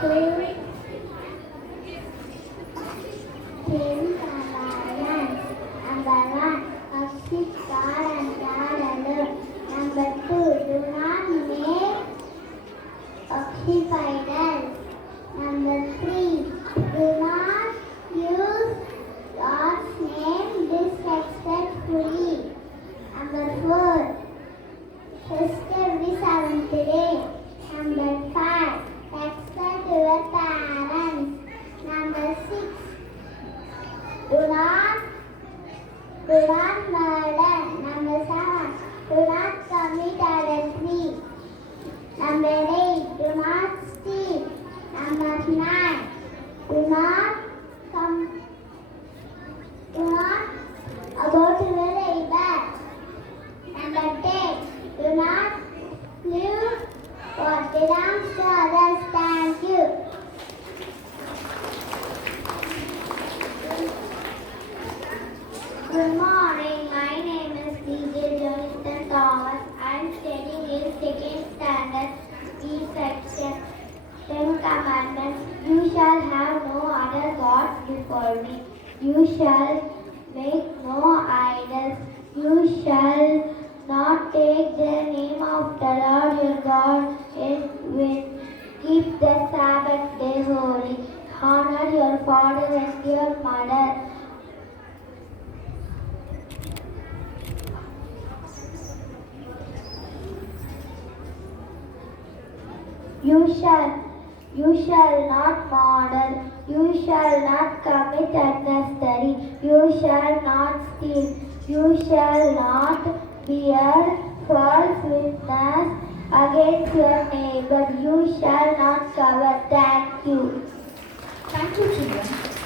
Three things balance. Number one, exit car and car alone. Number two, do not make occupiers. Number three, do not use God's name disrespectfully. Number four, rest every seventh day. Number five, respect your parents. Number six, do not murder. Number seven, do not commit adultery. Number eight, do not steal. Number nine, do not go to the neighbor. Number 10, do not live what belongs to others. Thank you. Good morning. My name is DJ Jonathan Thomas. I am studying in second standard E section. 10 commandments. You shall have no other gods before me. You shall make no idols. You shall not take the name of the Lord your God in vain. Keep the Sabbath day holy. Honor your father and your mother. You shall not murder. You shall not commit adultery. You shall not steal. You shall not bear false witness against your neighbor. You shall not covet. Thank you.